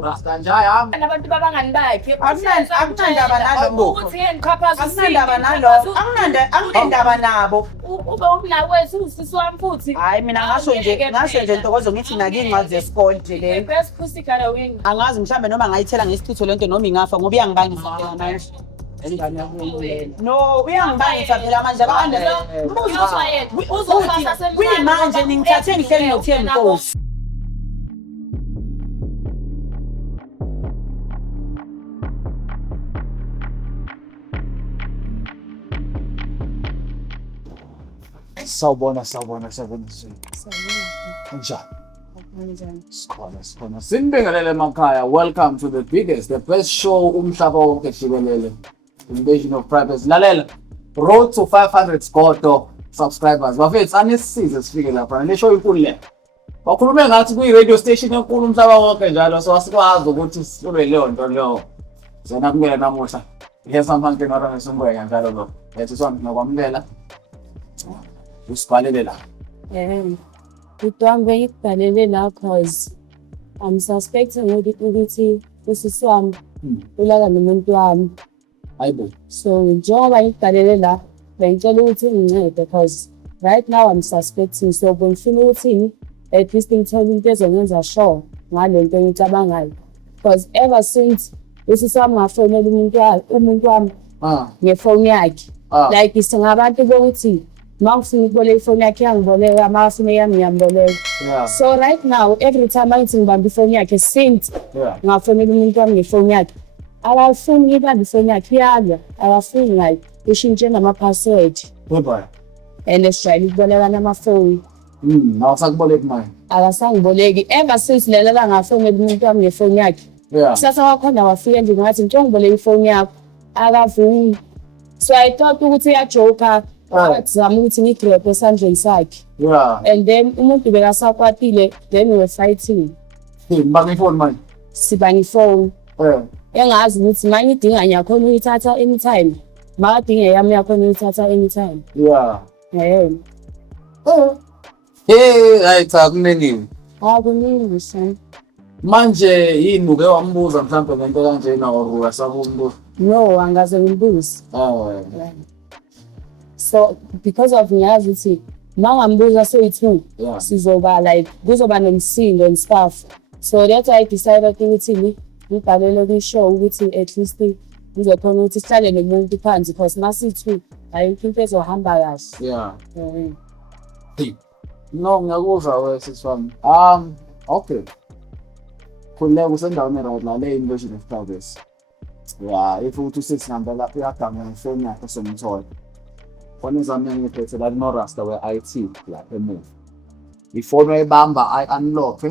Rasta njaya Abantu babangani bakhe. Akunandaba nalo. Ukuthi yena qhaphaza Akunandaba nalo. Akunandaba nabo. Ube umnakwethu usisi wami futhi. Hayi mina ngasho nje Ntokozo ngithi nakincwadi zesikole nje le. Best pussy kana wing. Angazi mhlambe noma ngayithela ngesithutho lento noma ingafa ngoba iyangibangisa manje. No, uyangibangisa phela manje abantu. Uzofasa semanje. Kuyimanje ningithathe ngihleli noThembi Nkosi. Sawubona. Sikhona. Sinibingelele emakhaya. Welcome to the biggest, the best show umhlaba wonke jikelele. Invasion of Privacy. Lalela. Road to 500 Skoto subscribers. Bafethu anesisize sifike lapha. Le show inkulu le. Bakhulume ngathi kuyi radio station enkulu umhlaba wonke njalo so asikwazi ukuthi silwe leyo nto leyo. Zona kumele namuhla. Here's something ngora ngesungwe njalo lo. Ethi sonke nokwamukela. Usibhalele la. Kuthiwa ngibhalele la cause I'm suspecting ukuthi usisi wami ulala nomuntu wami. Hayibo. So njengoba ngibhalele la bengicela ukuthi ungincede cause right now I'm suspecting so bengifuna ukuthi at least ngithole into ezongenza sure ngalento engicabangayo because ever since usisi wami ngafonela umuntu wami ngefoni yakhe like singabantu bokuthi mangifuna ukuboleka ifoni yakhe yangiboleka amafoni yami ngiyamboleka. So right now every time I ngibamba ifoni yakhe since ngafonela umuntu wami ngefoni yakhe akafuni ngibambe ifoni yakhe yala akafuni like ishintshe nama-password. And esijwayele ukuboleka namafoni. Awusakuboleki manje? Akasangiboleki ever since lelo la ngafonela umuntu wami ngefoni yakhe. Kusasa wakhona wafika nje ngathi ngicela ngiboleka ifoni yakho akavumi. So I thought ukuthi uyajoka. Zama ukuthi ngigrab esandleni sakhe. And then umuntu bekasakwatile then we were fighting. Ngibanga ifoni manje. Sibanga ifoni. Engazi ukuthi manje idinga nyakhona uyithatha anytime. Makadinga yami yakhona uyithatha anytime. Hayi cha kunenini. Akuningi son. Manje yini uke wambuza mhlawumbe ngento kanjena or wasabumbuza? No, angaze ngimbuze. So because of ngiyazi ukuthi mangambuza soyi2 sizoba like kuzoba nomsindo and stuff. So that's why I decided ukuthi ngibhalele kwi-show ukuthi at least ngizokhona ukuthi sihlale nomuntu phansi because masithi ayikho into ezohamba kahle. No ngiyakuzwa wesifami. Okay. Khuleka usendaweni right la le invasion of privacy. If uthi usithamba lapho uyaganga ngefoni yakhe somthola. Phone zami ngiphethe la no Rasta we IT la emove. Ifoni ayibamba I-unlock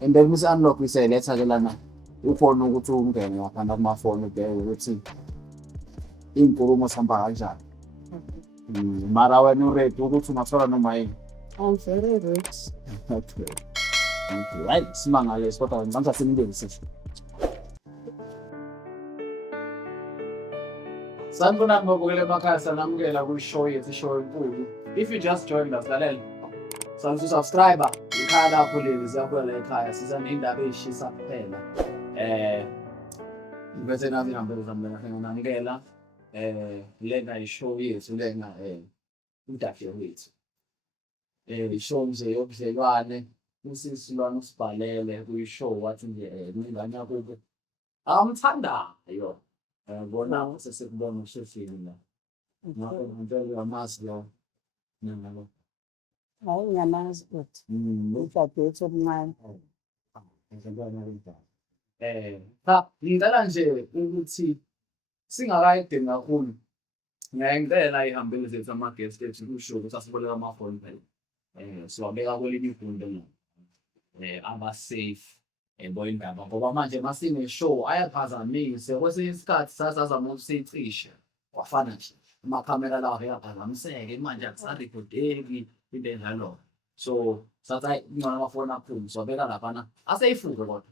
and then mse unlock bese letha ke lana uphone ukuthi ungene ngaphanda kuma phone ubheke ukuthi inkulumo sihamba kanjani. Mara wena uready ukuthi ungathola noma yini. I'm very ready. Okay. Right, simangale kodwa ngicela sinibekise. Sanibona ngobukele emakhaya sanamukela kwi-show yethu show enkulu. If you just joined us lalela. Sanibona subscriber ikhaya lapho leli siyakhwela ekhaya siza neindaba ezishisa kuphela. Bese nazi nambele zami nginamukela lena i-show yethu lena uDafi wethu. I-show nje yobudlelwane usisilwane usibhalele kwi-show wathi nje ingane yakho amthandayo. Bona sesekubona ushefile la. Ngakho ngempela amazi lo. Nalo. Hayi ngiyamazi futhi. UDadewethu omncane. Ngicela nje ukuthi singakayidingi kakhulu. Ngiyayicela ihambele zethu ama-guest ethu kusho ukuthi asiboleka amafoni phela. Siwabeka kwelinye igumbi la. Aba-safe. Boyindaba ngoba manje masine-show ayaphazamise kwesinye isikhathi sasazama ukusicisha wafana nje amakhamera lawo ayaphazamiseke manje akusarekhodeki into enjalo. So sathi ingcono amafoni aphuma siwabeka laphana aseyifuke kodwa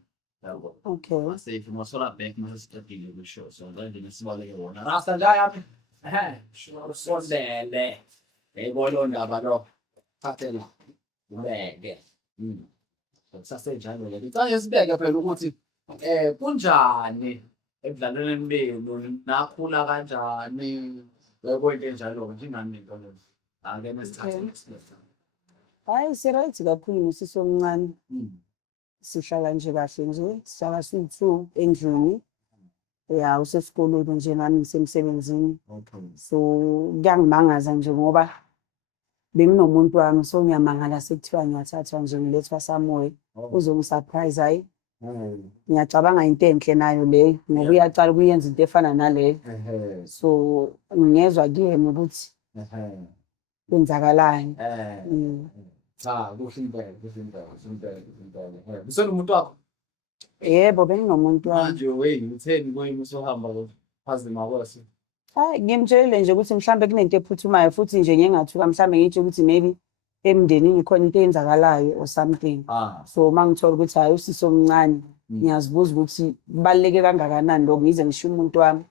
yabo. Okay. Aseyifu masola back masesiqedile kwi-show so nje sibaleke wona. Rasta njayami sondele lo ndaba lo thathela ubeke. Sasenjalo ke ngicela sibeke phela ukuthi Kunjani ebudlalwaneni benu? Nakhula kanjani? Yebo into enjalo-ke nje ingani lento lena? Angeke nesithathe isikhathi. Hhayi, si-right kakhulu usisi omncane. Mm. Sihlala nje kahle nje, sihlala siyi-2 endlini. Ya, usesikoleni nje nami ngisemsebenzini. Okay. So kuyangimangaza nje ngoba benginomuntu wami, so ngiyamangala sekuthiwa ngiyathathwa nje ngilethwa somewhere uzongi-surprise. Hhayi, ngiyacabanga into enhle nayo leyo ngoba uyacala ukuyenza into efana naleyo. So ngingezwa kuyena ukuthi kwenzakalani. Cha, kuhle impela, kuhle impela, kuhle impela, kuhle impela. Usenomuntu wakho? Yebo, benginomuntu wami. Manje wena utheni kuyini usuhamba phazima kwase? Hhayi, ngimtshelile nje ukuthi mhlambe kunento ephuthumayo futhi nje ngike ngathuka mhlambe ngitsho ukuthi maybe emndenini khona into eyenzakalayo or something. So mangithola ukuthi hhayi usisi omncane ngiyazibuza ukuthi kubaluleke kangakanani lokho ngize ngisho umuntu wami.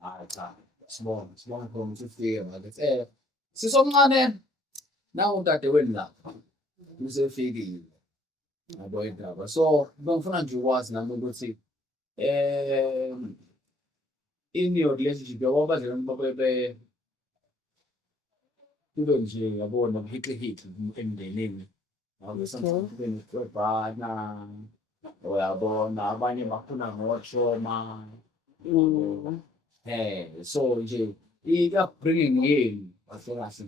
Hhayi cha, sibonge khona ukuthi ufike manje. Sisomncane nawu udadewenu lapha usefikile. Yabo indaba. So bengifuna nje ukwazi nami ukuthi in your relationship yabo badlelwane babe kube nje yabona ubuhiqi-hiqi emndenini. Ngabe sometimes kube nokuxwebhana, uyabona abanye bafuna ngoshoma. So nje i-upbringing yenu kahle kahle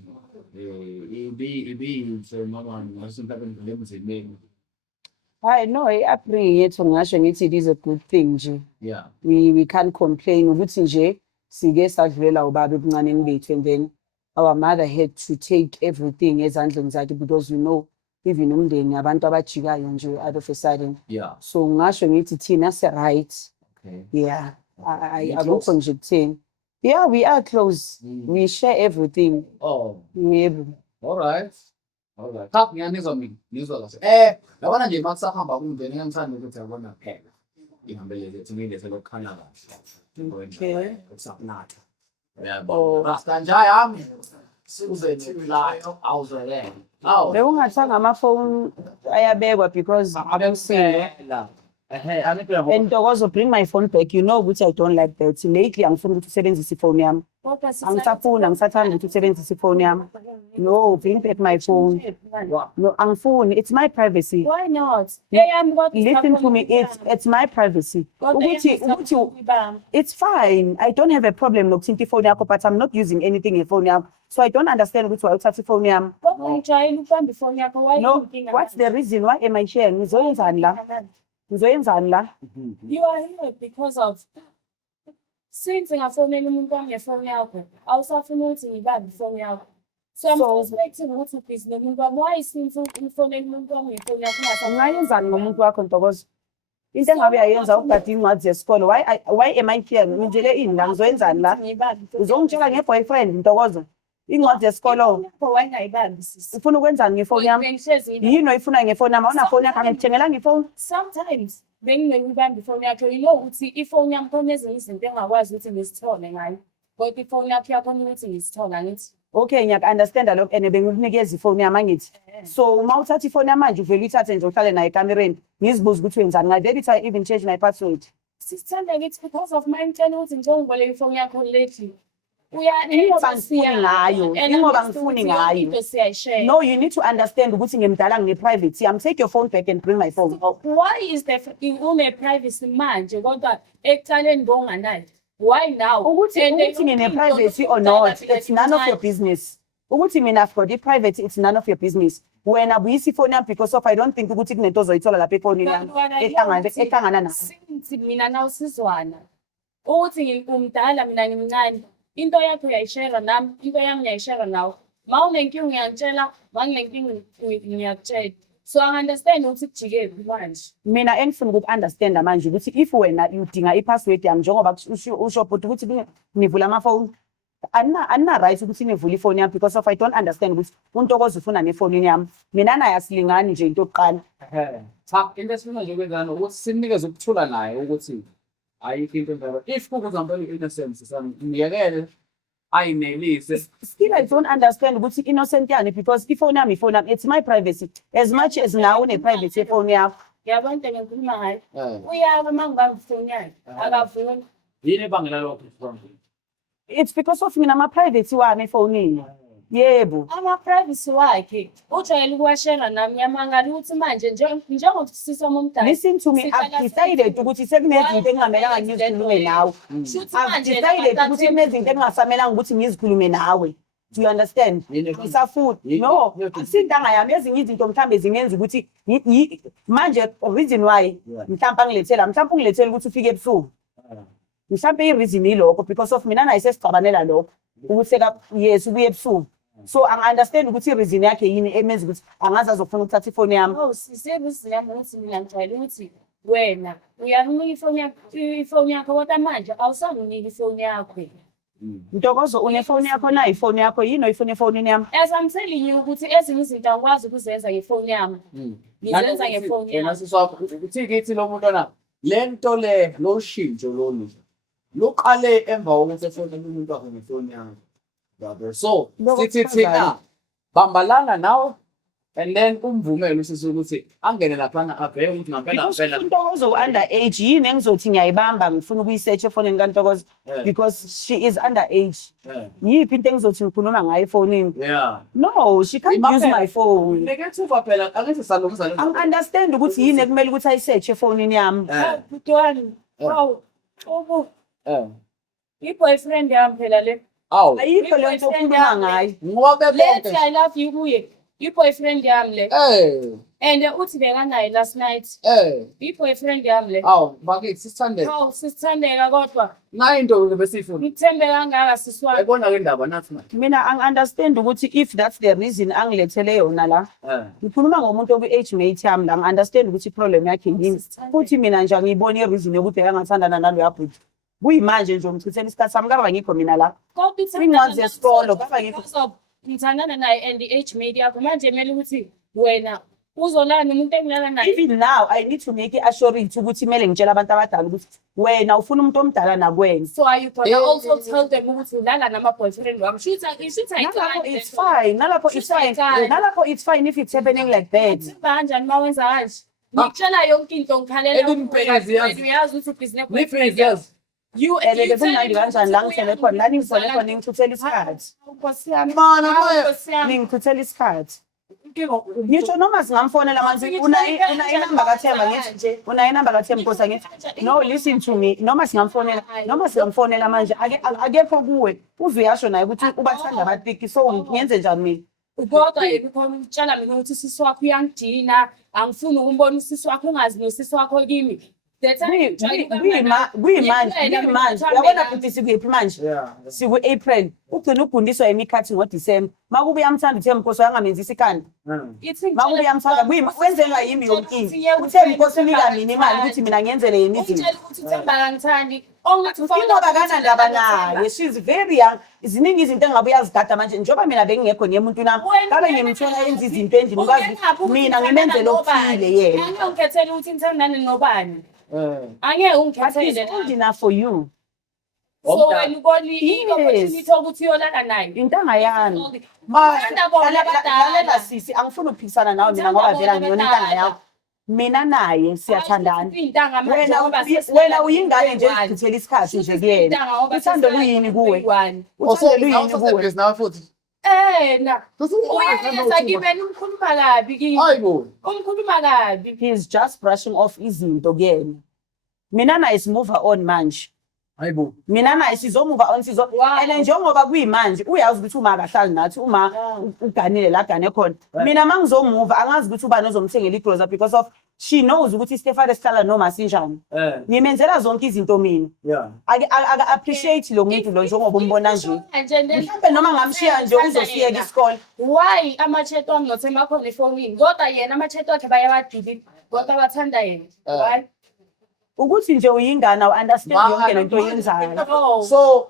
ibiyinhle noma ngasemhlabeni vele emzimeni. Hhayi, no, i-upbringing yethu ngingasho ngithi it is a good thing nje. Yeah. We can't complain ukuthi nje sike sadlulela ubaba ebuncaneni bethu, and then our mother had to take everything ezandleni zakhe because we know even umndeni abantu abajikayo nje out of a sudden. Yeah. So ngingasho ngithi thina si-right. Okay. Yeah. You Akukho close? nje kutheni. Yeah, we are close. We share everything. Oh, Yebo. all right. All right. Cha, ngiyanizwa mina, ngizwa kahle. Yabona nje makusahamba umndeni ngiyangithanda ukuthi yabona phela. Ngihambele lethu ngileze lokukhanya kahle. Okay. Ukusakunatha. Yabo. Rasta nje yami. Size live awuzwele. Awu. Bekungathanga amafoni ayabekwa because Abemsela. Angipela and Ntokozo, bring my phone back. You know ukuthi I don't like that. Lately angifuni ukuthi usebenzise ifoni yami. Angisathandi ukuthi usebenzise ifoni yami. No, bring back my phone. No, angifuni. It's my privacy. Why not? Listen to me. It's my privacy. Ukuthi it's fine. I don't have a problem nokuthinta ifoni yakho, but I'm not using anything in phone yami. So I don't understand ukuthi why uthatha ifoni yami. No, what's the reason why am I sharing? Ngizoyenzani la? Ngizoyenzani la? You are here because of since ngiyafonela umuntu wami ngefoni yakho, awusafuna ukuthi ngibambe ifoni yakho. So I'm suspecting ukuthi ubhizi nomuntu wami. Why since ufonela umuntu wami ngefoni yakho Ungayenzani ngomuntu wakho Ntokozo? Into engabe yayenza ukugada incwadi zesikole. Why am I here? Ngenzele ini la? Ngizoyenzani la? Uzongitshela nge-boyfriend Ntokozo? Incwadi zesikole. Ufuna ukwenzani ngefoni yami? Yini oyifuna ngefoni yami? Awunafoni yakho angithengela ngefoni? Sometimes bengingibambe ifoni yakho, you know ukuthi ifoni yami khona ezinye izinto engakwazi ukuthi ngizithole ngayo. Kodwa ifoni yakho yakhona ukuthi ngizithole angithi. Okay, ngiyaku-understanda lokho and bengikunikeza ifoni yami angithi. So uma uthatha ifoni yami manje uvele uyithathe nje uhlale nayo ekamereni. Ngizibuza ukuthi wenzani ngayo. Did I even change my password? Sithanda ngithi because of my intern ukuthi njengoboleka ifoni yakho lately. Ingoba ngifuni ngayo. No, you need to understand ukuthi ngimdala ngine-privacy. Take your phone back and bring my phone. Why is the une-privacy manje kodwa ekucaleni bonganayo? Why now? Ukuthi ngine-privacy or not, it's none of your business. Ukuthi mina I've got i-privacy, it's none of your business. Wena buyisa ifoni yami because of I don't think ukuthi kunento ozoyithola lapha efonini yami ehlangana nayo. Since mina nawusizwana ukuthi umdala mina ngimncane, into yakho uyayishare nami, into yami ngiyayishare nawe. Ma unenkinga uyangitshela, ma nginenkinga ngiyakutshela. So I understand ukuthi kujike manje. Mina engifuna uku-understanda manje ukuthi if wena udinga i-password yami njengoba usho bhuti ukuthi nivula amafoni, anina-right ukuthi nivule ifoni yami because of I don't understand ukuthi uNtokozo ufuna nefonini yami. Mina naye asilingani nje into yokuqala. Cha, into esifuna nje ukwenzana ukuthi sinikeze ukuthula naye ukuthi ayikho into enjalo. If kuzohamba i-innocence sami, ngiyekele ayinelise. Still I don't understand ukuthi innocent yani because ifoni yami, it's my privacy. As much as nawe une-privacy yefoni yakho. Ngiyabona into engikhuluma ngayo. Eh. Uyaba mangibavunyana, akavuni. Yini ebangela lokho from? It's because of mina ama-private wami efonini. Yebo. Ama-privacy wakhe ujwayele ukuwashera nami ngiyamangala ukuthi manje njengokuthi sisoma umdala. Listen to me, Sihlala I've decided ukuthi sekunezinto engingamelanga ngizikhulume nawe. Shuthi I've manje decided ukuthi kunezinto engingasamelanga ukuthi ngizikhulume nawe. Do you understand? Yini? Ngisafuthi. No, akusintanga yami ezinye izinto mhlambe zingenza ukuthi manje reason why mhlawumbe angilethela mhlawumbe ungilethela ukuthi ufike ebusuku. Mhlawumbe i-reason yilokho because of mina naye sesicabanela lokho ukuthi yes ubuye ebusuku. So angi-understand ukuthi i-reason yakhe yini emenza ukuthi angazi azofuna ukuthatha ifoni yami. Oh, sisebenzisa yami ukuthi mina ngijwayele ukuthi wena uyanginika ifoni yakho kodwa manje awusanginika ifoni yakho. Ntokozo unefoni yakho na ifoni yakho yini oyifuna efonini yami? As I'm telling you ukuthi ezinye izinto angikwazi ukuzenza ngefoni yami. Ngizenza ngefoni yami. Nasiswakho ukuthi kithi lo muntu ona lento le lo shintsho lolu luqale emva kokuthi efonele umuntu wakhe ngefoni yakhe. Yabo. So sithi thina bambalana nawe and then umvumele usisi ukuthi angene laphana abheke ukuthi ngempela Ntokozo under age yini engizothi ngiyayibamba ngifuna ukuyisearch efonini kaNtokozo because she is under age. Yiphi into engizothi ngikhuluma ngayo efonini? Yeah. No, she can't use my phone. Negative phela angithi salokuzana. Angi-understand ukuthi yini ekumele ukuthi ayisearch efonini yami. Mntwana, wow. I-boyfriend yami phela le. Aw. Ayikho le nto okhuluma ngayo. Ngoba Lethi bonke. I love you kuye. I-boyfriend yami le. And uthi bekanayo last night. I-boyfriend yami le. Aw, bakithi sithandele. Hawu sisithandeka kodwa Nayo into besifuna. ngithembe kangaka siswami. Ayibona ke indaba nathi manje. Mina angi-understand ukuthi if that's the reason angilethele yona la. Ngikhuluma ngomuntu oku-age mate yami la ngi-understand ukuthi i-problem yakhe yini. Futhi mina nje angiyiboni i-reason yokuthi angathandana naloya bhuti. Kuyimanje nje umchithela isikhathi sami kaba ngikho mina la. Ingcwazi yesikolo kaba ngikho. Ngithandana naye and i-age mate yakho manje kumele ukuthi wena uzolana umuntu engilala naye. Even now I need to make assurance ukuthi kumele ngitshela abantu abadala ukuthi wena ufuna umuntu omdala nakwena. So are you gonna also tell them ukuthi udlala nama-boyfriend wami? Nalapho it's fine. Nalapho it's fine. Nalapho it's fine if it's happening like that. Kanjani uma wenza kanje? Ngikutshela yonke into ngikhalela Elimphekazi yazi. uyazi ukuthi ibhizinesi Nifrezi yazi. Bese kumnandi kanjani la ngithele khona la ngithele khona ngithuthela isikhathi. Nkosi yami. Mana moya. Nkosi yami. Ngithuthela isikhathi. Ngisho noma singamfonela manje una inamba kaThemba ngithi una inamba kaThemba Nkosi ngithi no listen to me noma singamfonela manje akekho kuwe uzuyasho naye ukuthi ubathanda abatiki so ngiyenze njani mina Kodwa yekukhona ukutshela mina ukuthi usisi wakho uyangidina angifuni ukumbona usisi wakho ungazi nosisi wakho kimi. Kuyimanje yabona futhi sikuphi manje siku-April ugcina ugundiswa imikhathi ngoDisemba makubuya amthanda uThemba Nkosi angamenzisi ikhanda makubuya amthanda wenzelwa yimi yonke into uThemba Nkosi unika mina imali ukuthi mina ngiyenzele yini izinto Ngitshela ukuthi Themba kangithandi ingoba kanandaba naye she's very young ziningi izinto engabe uyazigada manje njengoba mina bengingekho niye emuntu nami ngabe ngimthola yenza izinto endlini ukwazi mina ngimenzele okuthile yena angeke ungikhethele ukuthi ngithandane nobani angeke ungikhethele good enough for you so wena ubona i-opportunity ukuthi uyolala naye intanga yami Uthanda bona abadala. lalela sisi angifuni ukuphikisana nawe mina ngoba vela ngiyona intanga yakho mina naye siyathandana wena uyingane nje ezithithela isikhathi nje kuyena uthando luyini kuwe uthando luyini kuwe nawe futhi. na uyenza kimi umkhuluma kabi kimi Hayibo. umkhuluma kabi he's just brushing off izinto kuyena mina naye simove on manje Hayibo. mina naye sizomove on and njengoba kuyimanje uyazi ukuthi uma akahlali nathi uma uganile la gane khona mina mangizomuva angazi ukuthi ubani ozomthengela igroza because of she knows ukuthi Stefan esihlala noma sinjani ngimenzela zonke izinto mina aka appreciate lo muntu lo njengoba umbona nje mhlawumbe noma ngamshiya nje uzosiyeka isikole why ama-chat wami nothemba akhona efonini kodwa yena ama-chat wakhe bayawadili kodwa bathanda yena why ukuthi nje uyingane understand yonke lento oyenzayo So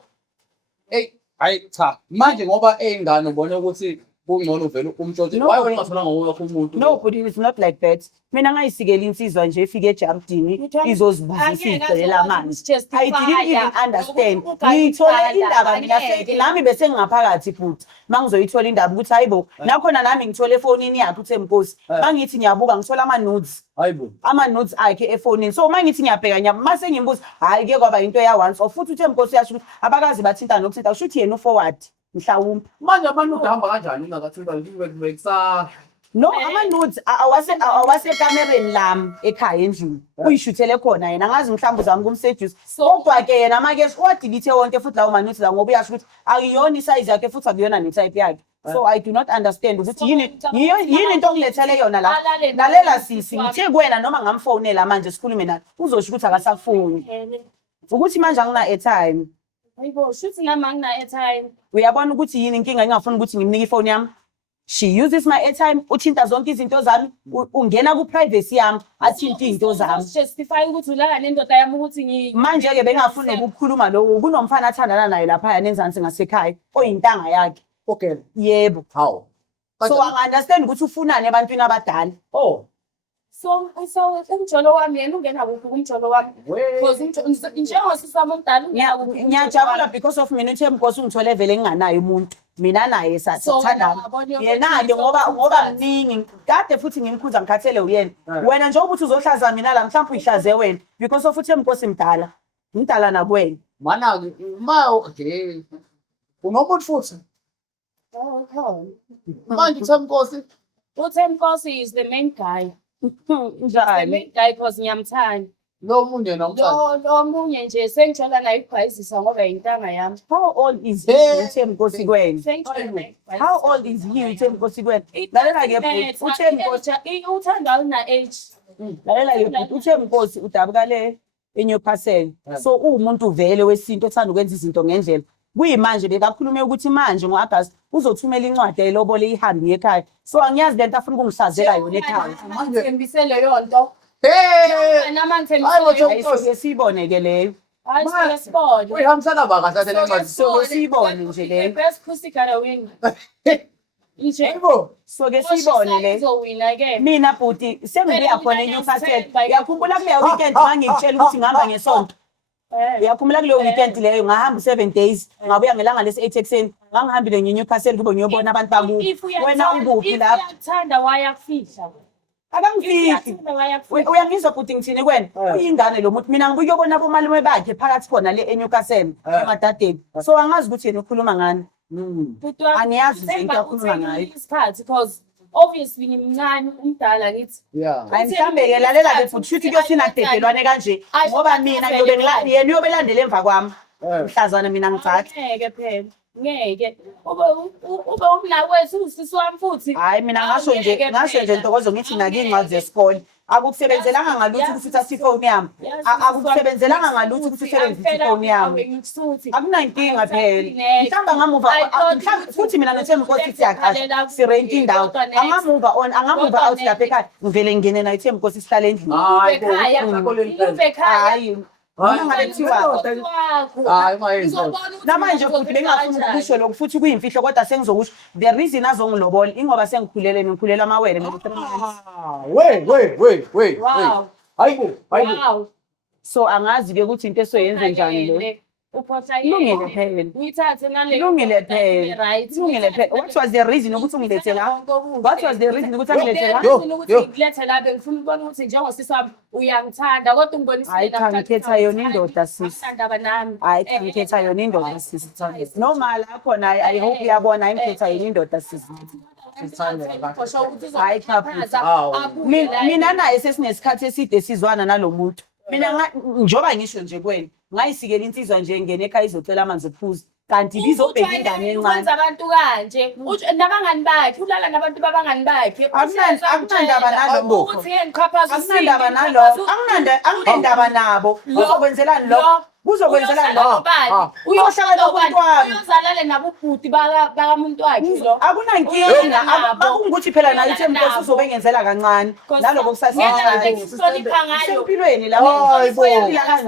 hayi cha manje ngoba eyingane ubona ukuthi kungcono vele umtshothe No. why ungatholanga owakho umuntu No, but it's not like that. Mina ngayisikela insizwa nje efike ejardini izozibuzisa icelela amanzi. I didn't even understand. Ngiyithole indaba mina sethi nami bese ngingaphakathi futhi. Mangizoyithola indaba ukuthi hayibo nakhona nami ngithole efonini yakhe uThemkosi. Mangithi ngiyabuka ngithola ama-notes. hayibo Ama-notes akhe efonini. So mangithi ngiyabheka mase ngimbuza hayi ke kwaba into ya once or futhi uThemkosi yasho ukuthi abakazi bathinta nokuthinta kusho ukuthi yena uforward mhlawumbe. manje abantu uhamba kanjani ingakathinta kusa No, ama-nudes awasekamereni lami ekhaya endlini. Uyishuthele khona yena angazi mhlawumbe uzama ukumseduce. Kodwa-ke yena make uwadelete wonke futhi lawo ma-nudes lawo ngoba uyasho ukuthi akuyona isize yakhe futhi akuyona netype yakhe. So I do not understand ukuthi yini into ongilethele yona la. Lalela sisi ngithe kuwena noma ngamfonela manje sikhulume naye uzosho ukuthi akasafuni. Ukuthi manje angina airtime. Hayibo, shuthi nami angina-airtime. Uyabona ukuthi yini inkinga ngingafuni ukuthi ngimnike ifoni yami. She uses my airtime, uthinta zonke izinto zami, ungena ku-privacy yami, athinta izinto zami. Justify ukuthi ulala nendoda yami ukuthi Manje-ke bengafuni ukukhuluma lokho, kunomfana athandana naye laphaya nenzansi ngasekhaya, oyintanga yakhe. okay Yebo. how So angi-understand ukuthi ufunani ebantwini abadala. oh So umjolo wami yena ungena kuphi kumjolo wami? Because njengosisi wami omdala ungena kuphi? Ngiyajabula because of mina uThemkosi ungithole vele nginganaye umuntu. Mina naye sathandana. Yena-ke ngoba mningi kade futhi ngimkhuza ngikhathele uyena. Wena nje ukuthi uzohlaza mina la mhlawumbe uyihlaze wena because of uThemkosi mdala. Ngidala nakuwena. mana okay unomuntu futhi Oh, okay. manje Themkosi uThemkosi is the main guy. He's the main guy because ngiyamthanda. lo munye nomthanda Lo munye nje sengithola naye ikhwayizisa ngoba yintanga yami. How old is he uThemkosi kwena? Sengithola naye ikhwayizisa. How old is he uThemkosi kwena? Lalela-ke uThemkosi. Uthanda una-age. Lalela-ke uThemkosi udabuka le eNewcastle. So uwumuntu vele wesinto othanda ukwenza izinto ngendlela. Kuyimanje bekakhulume ukuthi manje ngo-August uzothumela incwadi elobole ihambe ekhaya. So angiyazi lento afuna ukungihlazela yona ekhaya. Ngithembise leyo nto. hey Nama Ayisuke siyibone-ke leyo. Hayi sibone. uyihambisana bakahle lencwadi So siyibone nje leyo. Best pussy gotta win. Nje. hayibo So-ke siyibone le. Izowina ke. Mina bhuti sengibuya khona eNewcastle. Uyakhumbula kuleyo weekend ngangikutshela ukuthi ngihamba ngesonto. Uyakhumbula kuleyo weekend leyo ngahamba 7 days ngabuya ngelanga lesi-8 ekuseni ngangihambile ngeNewcastle kube ngiyobona abantu bakubo. Wena ukuphi lapha? Uyathanda wayafihla. Akangifiki. Uyangizwa bhuti ngithini kwena? Uyingane lo muntu mina ngibuye ukubona abomalume bakhe phakathi khona le eNewcastle emadadeni. So angazi ukuthi yena ukhuluma ngani. Angiyazi nje into akhuluma ngayo. Isikhathi because obviously ngimncane umdala ngithi. yeah Hayi mhlambe-ke lalela-ke futhi shuthi kuyosinadedelwane kanje ngoba mina yena uyobe elandela emva kwami. Mhlazana mina ngithatha. Ngeke phela. Ngeke. Ube umnakwethu usisi wami futhi. Hayi mina ngasho nje Ntokozo ngithi nakiy'ncwadi zesikole. Akukusebenzelanga ngalutho ukuthi uthathe ifoni yami. Akukusebenzelanga ngalutho ukuthi usebenzise ifoni yami. Akunankinga phela. Mhlawumbe angamuva futhi mina noThemkosi siyaqasha sirente indawo. Angamuva out lapha ekhaya ngivele ngingene nayo uThemkosi sihlale endlini. Hayi. Noma ngabe kuthiwa hayi mayenzi namanje futhi bengafuni ukusho lokho futhi kuyimfihlo kodwa sengizokusho the reason azongilobola ingoba ngikhulela amawele wait Wow. hayibo Wow. so angazi-ke ukuthi into esoyenze njani lo. Lungile phela. Ngithathe nale. Lungile phela. Right. Lungile phela. What was the reason ukuthi ungilethe la? What was the reason ukuthi angilethe la? Ukuthi ngilethe la bengifuna ukubona ukuthi njengosisi wami uyangithanda kodwa ungibonise Hayi cha ngikhetha yona indoda sisi. Ngithanda nami. Hayi cha ngikhetha yona indoda sisi. Noma la khona I hope uyabona ngikhetha yona indoda sisi. Hayi cha mina naye sesinesikhathi eside sizwana nalomuntu. Mina njoba ngisho nje kwena ngayisikela insizwa nje ngene ekhaya izocela amanzi ophuza kanti bizobheka ingane encane. Wenza abantu kanje. Nabangani bakhe ulala nabantu babangani bakhe. Akunandaba nalokho. Ukuthi engiqhaphaza Akunandaba nalokho. Akunandaba nabo. Kuzokwenzelani lokho? Kuzokwenzelani lokho? Uyohlala nomuntu wami. Uyozalale nabubhuti bakamuntu wakhe lo. Akunankinga. Akungukuthi phela nayo uThemkosi uzobe ngenzela kancane. Nalokho kusasempilweni la.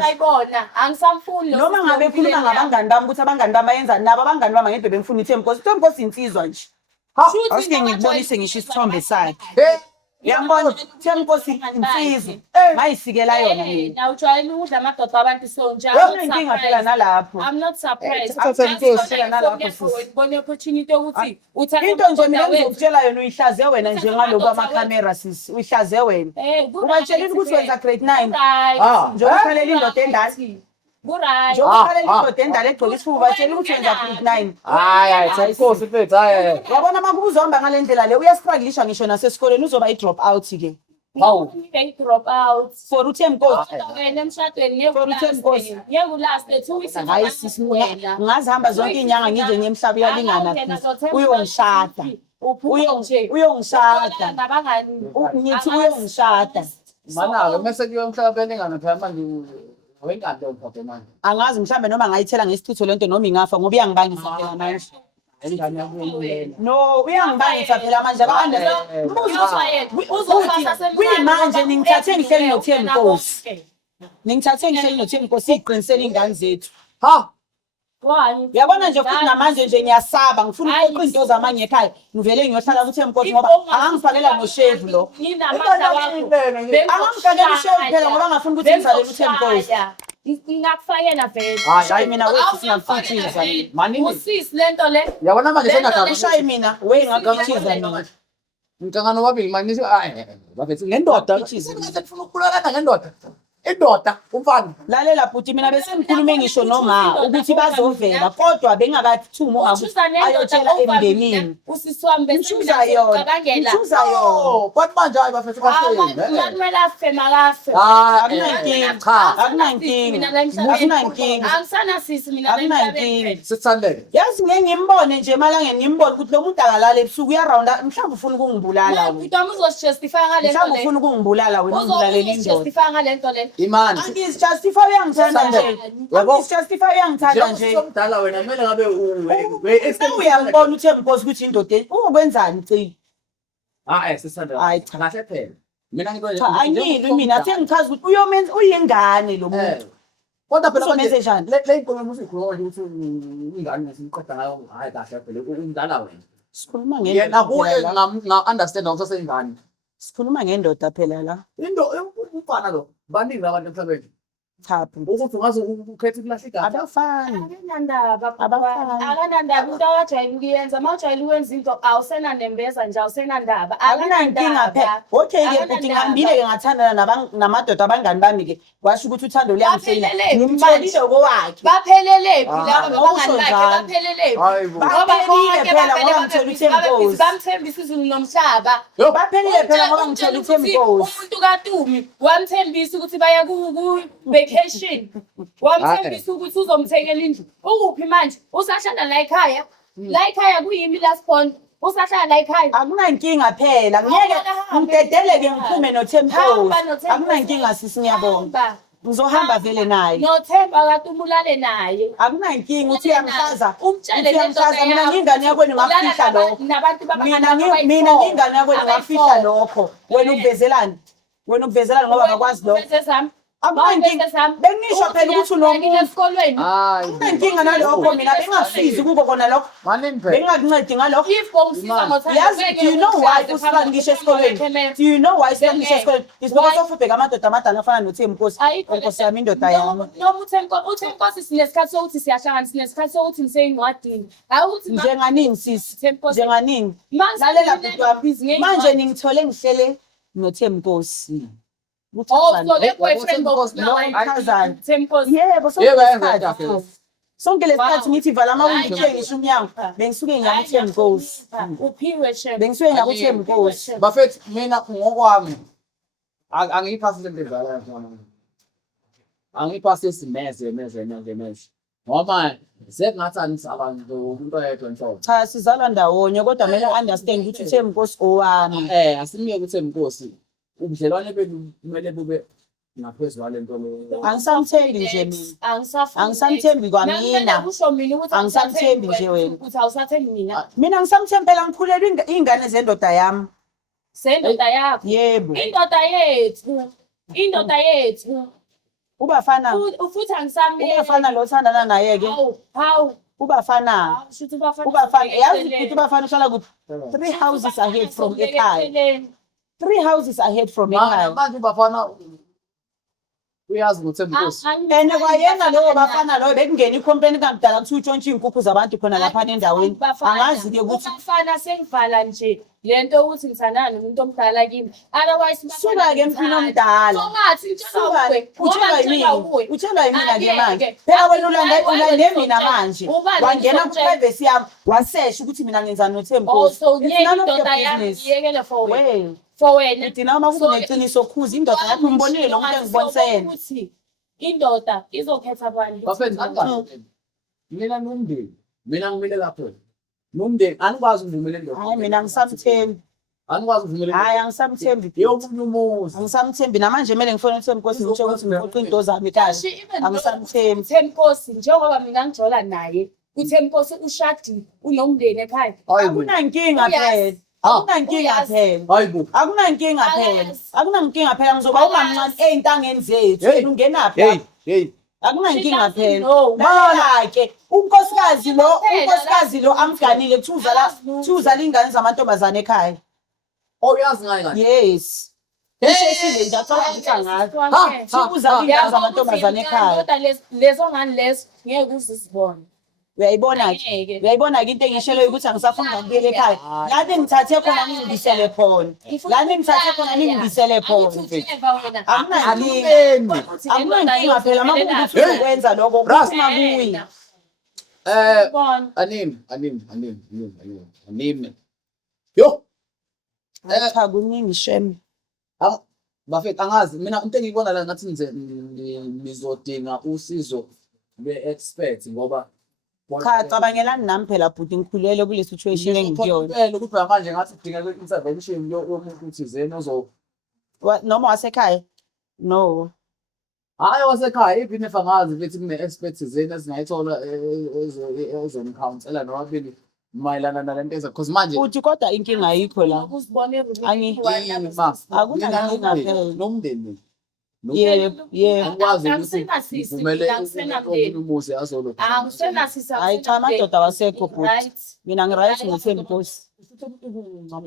Sayibona angisamfuni lo. Noma ngabe khuluma ngabangani bami ukuthi abangani bami bayenzani nabo abangani bami ngeke bengifuna uThemkosi. uThemkosi insizwa nje. Awusike ngikubonise ngisho isithombe sakhe. Hey, Uyambona Thembinkosi insizwa ngayisikela yona mina. Na ujwayele ukudla amadoda abantu so nje. Yona inkinga phela nalapho. I'm not surprised. Ngibona opportunity ukuthi Into nje mina ngizokutshela yona uyihlaze wena njengaloku amakhamera sisi. Uyihlaze wena. Ubatshelile ukuthi wenza grade 9. Nje ukhalela indoda endala. Right. Nje ukhalela indoda endala egcwele isifuba ubatshela ukuthi wenza grade 9. hayi Thembinkosi mfethu hayi. Yabona makuzohamba ngalendlela le uyastruglisha ngisho nasesikoleni uzoba i-drop out ke. Hawu. Drop out. For uThembinkosi. Wena emshadweni ngeke ulast 2 weeks. Hayi sisi ngazihamba zonke inyanga ngize ngemhlaba uyalingana futhi. Uyongishada. Uyongishada. Ngithi uyongishada. Mana mase kuyomhlaba belingana phela manje wengane uphaphe manje. Angazi mhlambe noma ngayithela ngesithutho lento noma ingafa ngoba iyangibangisa phela manje. Ingane yakuyena. No, uyangibangisa phela manje kuyimanje ningithathe ngihleli noThembinkosi. Ningithathe ngihleli noThembinkosi iqinisele ingane zethu. Ha. Uyabona nje futhi namanje nje ngiyasaba ngifuna ukuqoqa into zamanye ekhaya ngivele ngiyohlala kuThembinkosi ngoba angangifakela noshave lo. Angangifakela ushave phela ngoba ngafuna ukuthi ngizalele uThembinkosi. Ngakufakela vele. Hayi mina wethi singafuthiza. Manini. Usisi lento le. Yabona manje sengadala. Ishaye mina we ngakuthiza mina. Ngicangana wabili manje bafethu ngendoda ngifuna ukukhulana ngendoda. Indoda umfana Lalela bhuti mina bese ngikhulume ngisho noma ukuthi bazovela kodwa bengakathumi ayotshela emndenini. Usisi wami bese Ngichuza yona. Kodwa manje hayi bafethu kahle. Manuel afe makafe. Akunankinga. Angisana sisi mina Akunankinga. Sithandele. Yazi ngeke ngimbone nje malangeni ngimbone ukuthi lo muntu akalala ebusuku uyarounda mhlawumbe ufuna ukungibulala wena. Mntwana uzosjustify ngale nto Mhlawumbe le. ufuna ukungibulala wena ungibulalela indoda. Uzosjustify ngale nto le. Imani. Angizijustify uyangithanda nje. Angizijustify uyangithanda nje. Somdala wena kumele ngabe Uyangibona uThembinkosi ukuthi indoda ukwenzani Cili? sisandela. Hayi cha. Kahle phela. Mina ngikho Cha angilwi mina sengichaza ukuthi uyomenza uyingane lo muntu. Kodwa phela Uzomenze njani? le inkulumo musikhuluma nje ukuthi ingane nesiqoqa ngayo hayi kahle phela umdala wena. Sikhuluma Yena kuye ngendoda. nga understand usaseyingane. Sikhuluma ngendoda phela la. Umfana lo baningi abantu emhlabeni. Cha. Ukuthi ungaze ukhethe ukulahla igama. Abafani. Akanandaba Abafana. akanandaba into awajwayele ukuyenza mawujwayele ukwenza into awusenanembeza nje awusenandaba Akunankinga phela. Okay ke futhi ngihambile ke ngathandana namadoda abangani bami ke kwasho ukuthi uthando luyangifela. Ngimtholile kowakhe. baphelele laba Awusho abangani bakhe njalo. baphelele Hayi bo. Baphelile phela ngoba ngithola uThembinkosi. bamthembisa izulu nomhlaba Baphelile phela ngoba ngithola uThembinkosi. umuntu kaTumi wamthembisa ukuthi baya ku vacation wamthembisa ukuthi uzomthekela indlu ukuphi manje usahlala la ekhaya kuyimi last point usahlala la ekhaya Akunankinga phela. Ngeke ngidedeleke ngiphume noThembinkosi. Akunankinga sisi ngiyabonga. Ngizohamba vele naye. nothemba kaTumulale naye Akunankinga uthi uyangichaza. umtshele lento Mina ngingane yakweni ngafihla lokho. nabantu Mina ngingane yakweni ngafihla lokho. Wena ukuvezelana. Ngoba akwazi lokho. Akunankinga. Bengisho phela ukuthi unomuntu. esikolweni Hayi. Akunankinga nalokho mina bengasizi kuko kona lokho. Manini phela. Bengakuncedi ngalokho. if ngomsiza ngothanda Yazi, do you know why usifaka ngisho esikolweni? Do you know why usifaka ngisho esikolweni? It's because of ubheka amadoda amadala afana noThembinkosi. Inkosi yami indoda yami. noma uThembinkosi sinesikhathi sokuthi siyahlangana sinesikhathi sokuthi nisey'ncwadini hayi ukuthi Njenganini sisi? Thembinkosi. Njenganini? Manje Lalela mina bhuti wami. busy ngey'ncwadi. Manje ningithole ngihlele noThembinkosi. so le boyfriend of Ayichazani. Thembinkosi Yebo, Yebo, sonke lesikhathi ngithi vala amawindi ngisho umnyango. Bengisuke ngiyama uThembinkosi. uphiwe shame Bengisuke ngiyama uThembinkosi. Bafethu mina ngokwami angiyiphasi lento edlala yona. Angiyiphasi isimeze. Ngoba sekungathani abantu umuntu oyedwa enhloko. Cha sizalwa ndawonye kodwa kumele understand ukuthi uThembinkosi owami. Asimike kuThembinkosi. Ubudlelwane benu kumele bube ngaphezulu kwalento lo. Angisamthembi nje mina. Angisamthembi kwamina. kusho mina ukuthi Angisamthembi nje wena. ukuthi awusathembi mina Mina ngisamthembi phela ngikhulelwe ingane zendoda yami. sendoda yakho Yebo. indoda yethu Ubafana futhi angisamile ubafana lo thandana naye ke. hawu ubafana Shuthi bafana. ubafana yazi ukuthi ubafana uhlala kuphi 3 houses ahead from ekhaya 3 houses ahead from ekhaya manje bafana uyazi ngothemba Nkosi and kwayena lowo bafana lowo bekungena icomplaint kamdala kuthi utshontshe inkukhu zabantu khona lapha endaweni angazi-ke ukuthi Bafana sengivala nje lento ukuthi ngithandana nomuntu omdala kimi. Otherwise suka-ke empini omdala Songathi utshelwa yimina-ke manje phela wena ulande mina manje wangena ku-privacy yami wasesha ukuthi mina ngenzani nothemba Nkosi. So It's ngeke none of your indoda yami business. ngiyekele for wena. Well, For wena. udina uma kuneqiniso khuza indoda yakho umbonile lo muntu engibonise yena ukuthi indoda izokhetha abantu. bafethu angazi mina nomndeni mina ngimile lapho nomndeni anikwazi ukuvumela indoda hayi mina angisamthembi anikwazi ukuvumela hayi angisamthembi yomunye umuzi angisamthembi namanje kumele ngifone uthemba Nkosi ngitsho ukuthi ngiphoqa into zami kahle angisamthembi uThembiNkosi njengoba mina ngijola naye uThembiNkosi ushadile unomndeni ekhaya. akunankinga phela akunankinga phela hayi bo akunankinga phela akunankinga phela ngizoba umamncane ey'ntangeni zethu Hey. ungenaphi hey hey akunankinga She doesn't phela know. mala-ke unkosikazi lo amganile kuthiwa iy'ngane zamantombazane ekhaya oyazi ngaye kahle yes usheshile nje athola ukuthi angazi uzala iy'ngane zamantombazane ekhaya Lezo ngani lezo ngeke uzizibone. uyayibona-ke uyayibona-ke into engisheleyo ukuthi angisafuni ngakubuyela ekhaya lani ngithathe khona ningibisele khona lani ngithathe khona ningibisele khona akunankinga phela uma kuwukuthi uzokwenza lokho kuthi makuyi anime yo cha kuningi shem bafethu angazi mina into engiyibona la ngathi nizodinga usizo lwe-expert ngoba cha cabangelani nami phela bhuti ngikhulele kule situation engikuyona ukuthi manje ngathi kudingeka i-intervention yomuntu thizeni noma wasekhaya no hhayi wasekhaya even if angazi bethi kune-expert thizeni ezingayithola ezomkhawunsela nobabili mayelana nalento eza because manje futhi kodwa inkinga ayikho la akunankinga phela nomndeni yebo angikwazi ukuthi ngivumele umuzi azolo hayi cha amadoda awasekho bhuti mina ngiright ngothemba Nkosi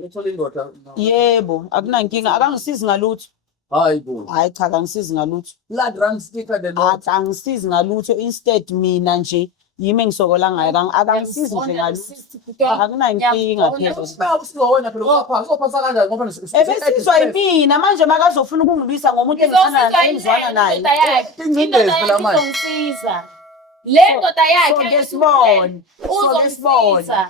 uthola indoda yebo akunankinga akangisizi ngalutho hayi bo hayi cha akangisizi ngalutho blood runs thicker than water angisizi ngalutho instead mina nje yimi engisokola ngayo akangisizi nje ngalutho akunankinga phela usizo wena phela uzophasa kanjani ngoba ebesizwa yimina manje makazofuna ukungibisa ngomuntu engithanda naye engizwana naye ingcindezi phela manje izongisiza. Le ndoda yakhe Sokesibone. uzongisiza.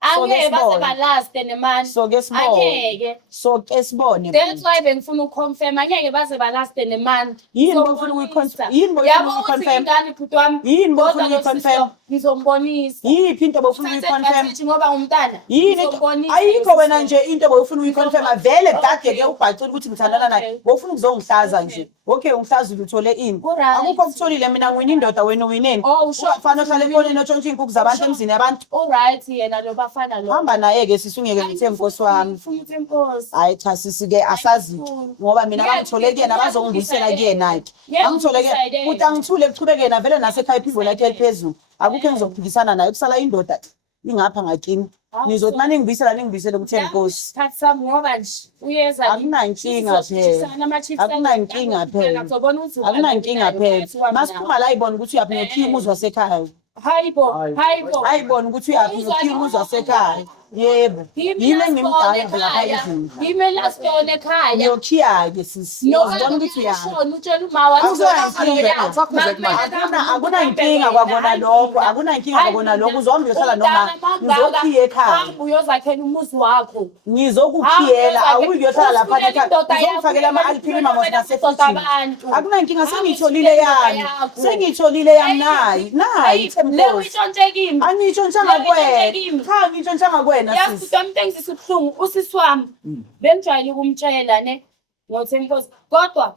Angeke baze balaste nemali. Angeke. Soke sibone. That's why bengifuna ukuconfirm angeke baze balaste nemali. Yini bofuna ukuyiconfirm? Yini bofuna ukuyiconfirm? Ingane bhuti wami. Yini bofuna ukuyiconfirm? Ngizombonisa. Yiphi into bofuna ukuyiconfirm? Ngoba umntana. Yini ayikho wena nje into bofuna ukuyiconfirm vele kade ke ubhacile ukuthi ngithandana naye. Bofuna ukuzongihlaza nje. Okay ungihlazile uthole ini. Akukho okutholile mina ngwini indoda wena wineni. Ufana ohlala efonini otshontsha inkukhu zabantu emzini yabantu. Alright yena lo bafana lo. Hamba naye ke sisungeke ngithe Nkosi wami. Hayi cha sisi-ke asazi ngoba mina ngangithole kuyena bazongibuyisela kuyena ke angithole ke ukuthi angithule kuchubeke yena vele nasekhaya iphimbo lakhe eliphezulu akukho engizophikisana naye kusala indoda ingapha ngakini nizothi manje ningibuyisele kutheni Nkosi Thathi sami ngoba nje uyeza akunankinga phela akunankinga phela akunankinga phela masiphuma la ibona ukuthi uyaphi ngokhiya umuzi wasekhaya ayibona ukuthi uyaphi ngokhiya umuzi wasekhaya yebo yimi engimdala phela lapha endlini yimi lastone ekhaya ngiyokhiya-ke sisi ngibona ukuthi uyaphi utshela umawa akunankinga kwakona lokho akunankinga kwakona lokho uzohamba uyohlala noma ngizokhiya ekhaya uyozakhela umuzi wakho ngizokukhiyela awuyi kuyohlala lapha ekhaya uzongifakela ama-alpini mamos nasefotini akunankinga sengiyitholile yami nayi ThembiNkosi angiyitshontshanga kuwena cha ngiyitshontsanga kuwena sisi yazi engizisa ubuhlungu usisi wami bengijwayele ukumtshela ne ngoThembiNkosi kodwa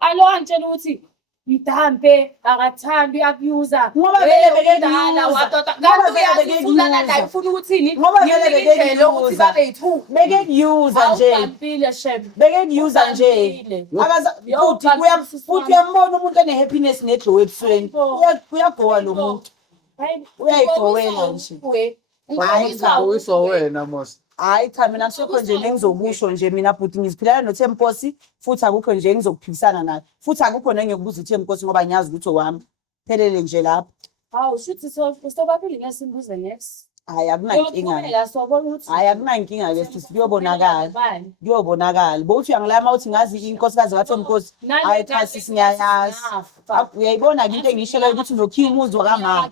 alo angitshela ukuthi mdambe akathandi uyakuyuza ngoba vele bekekuyuza ufuna ukuthini ngoba vele bekekuyuza bekekuyuza nje futhi uyambona umuntu ene-happiness neglow ebusweni uyagowa lo muntu Uyayigowela nje. Hayi cha, Uyiso wena mos. hayi cha mina sekho nje nengizokusho nje mina bhuti ngiziphilana noThemposi futhi akukho nje engizokuphikisana naye. Futhi akukho nengekubuza uThemposi ngoba ngiyazi ukuthi owami. Phelele nje lapho. Hawu shuthi sobabili ngesimbuze next. Hayi akunankinga. Yokuphela sobona ukuthi Hayi akunankinga ke sithi kuyobonakala. Kuyobonakala. Bokuthi uyangilama uthi ngazi inkosikazi kaThemposi. Hayi cha sisi ngiyayazi. Uyayibona ke into engiyishela ukuthi nokhiya umuzi wakama.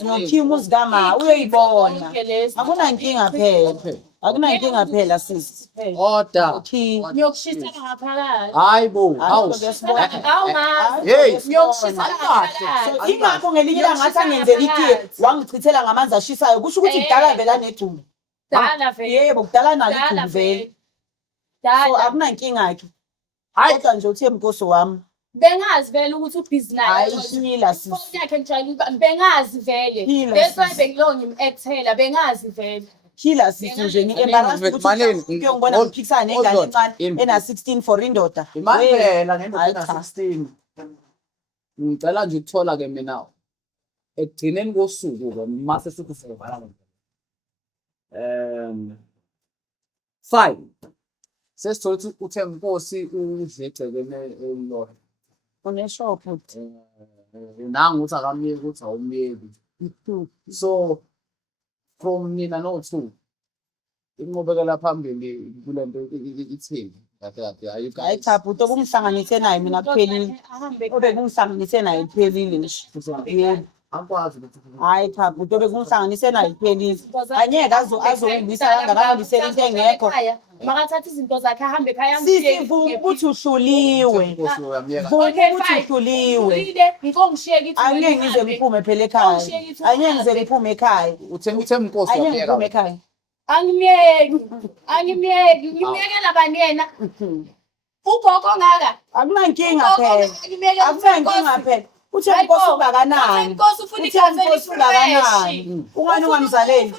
Nokhiya umuzi kama uyoyibona. Akunankinga phela. Akunankinga phela sisi. Oda. Okay. Ngiyokushisa ngaphakathi. Hayibo. Hawu. Hey. Ngiyokushisa ngaphakathi. Ingakho ngelinye ilanga ngathi angenzela itiye wangichithela ngamanzi ashisayo kusho ukuthi kudala vela neduma. Dala vele. Yebo kudala nalo Dala iduma vele. vele. So Dala. akunankinga ke. Kodwa nje uThemposi wami. Bengazi vele ukuthi ubhizi Hayi naye. sila sisi. Phone yakhe ngijayele bengazi vele. Yila, Bese sis. bengilo ngim-actela bengazi vele. Kila sisi nje ngi-embarrass Maneni, ukuthi ngiyongibona ngiphikisana nengane encane ena 16 for indoda. Imali phela ngendoda Hayi ena cha. 16. Ngicela nje ukuthola ke mina. Ekugcineni kosuku ke mase sithi sizovala. Fine. Sesithola ukuthi uThemposi udle egcekene elilodwa. Uneshop futhi. Nangu ukuthi akamyeki ukuthi awumyeki. So from mina no two. Inqubekela phambili kulento ithini. Kahle Hayi cha bhuti okungihlanganise naye mina kuphelile. Obekungihlanganise naye kuphelile nje. Yebo. akwazi ukuthi Hayi cha bhuti obekungihlanganise naye kuphelile. Angeke azongibisa kangakangibisela into engekho. Makathatha izinto zakhe ahambe ekhaya Sivuma ukuthi uhluliwe. Inkosi uyamyeka. Vuma ukuthi uhluliwe. Angeke ngize ngiphume phela ekhaya. Angeke ngize ngiphume ekhaya. Uthe inkosi Angeke uyamyeka. ngiphume ekhaya. Angimyeki ngimyekela bani yena ugogo ngaka Akunankinga phela. Akunankinga phela. Uthe inkosi ungakanani? Inkosi ufuna Uthe igazi inkosi ungakanani? Ungani ungamzaleli?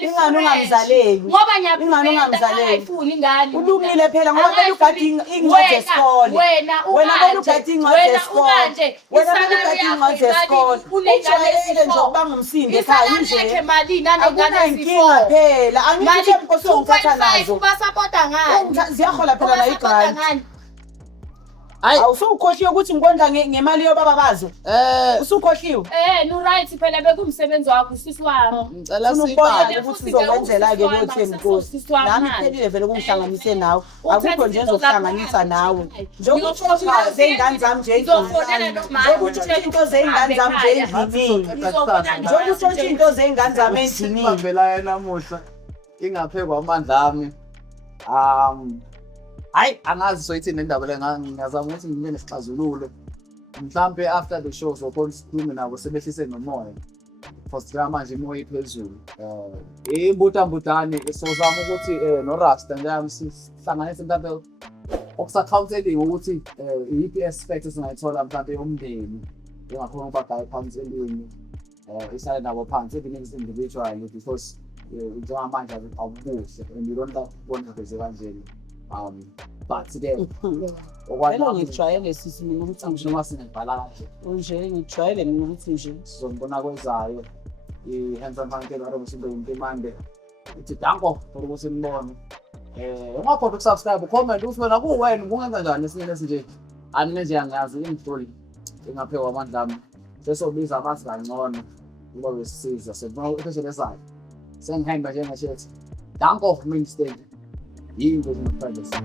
Ingani ungamzaleli? ngoba Ingane ungamzaleli? ngiyafuna ingane Ulungile phela ngoba vele ugadi ingcwadi zesikole. Wena vele ugadi ingcwadi zesikole. Wena vele ugadi ingcwadi zesikole. Ujwayele nje ukuba ngumsindi ekhaya nje. malini Akunankinga phela. Angithi inkosi ongithatha nazo. ubasapota ngani Ziyahola phela nayo igrant. ngani Hayi Awusukhohliwe ukuthi ngikondla ngemali yobaba bazo. Usukhohliwe. no right phela bekumsebenzi wakho sisi wami ngicela Ufuna sibale. ukubona ukuthi uzokwenzela ke lo Themposi. Nami phelile vele ukungihlanganise nawe. Akukho nje enzokuhlanganisa nawe. Njengokuthi into zey'ngane zami nje njengokuthi into zey'ngane zami nje endlini. Njengokuthi into zey'ngane zami endlini. Ngibambela namuhla ingaphekwa amandla ami. Hayi angazi soyithini indaba le ngiyazama ukuthi ngibe nesixazululo. Mhlambe after the show sokhona sikhulume nabo sebehlise nomoya. First manje imoya iphezulu. Imbutambutane sizozama ukuthi no Rasta njalo sihlanganise mhlambe okusacounseling ukuthi iyiphi aspect esingayithola mhlambe yomndeni. Engakhona ukubhadala phansi endweni. Isale nabo phansi even individually because njengamanje awubuhle and you don't want to kanje. But today, Vele ngijwayele sisi mina ukuthi nje noma sinebhala kahle nje ngijwayele mina ukuthi nje sizombona kwezayo i-handsome funkela ukuthi into imande ithi danko for ukuthi nibone ungakhohlwa ukusubscribe comment uthi wena kuwena ungenza njani esinye esinje ani nje angazi imhloli engaphekwa amandla ami sesobiza abantu kangcono ngoba besisiza sebona ukuthi lesayo sengihamba njengashethi danko for me instead yinto ngifundisa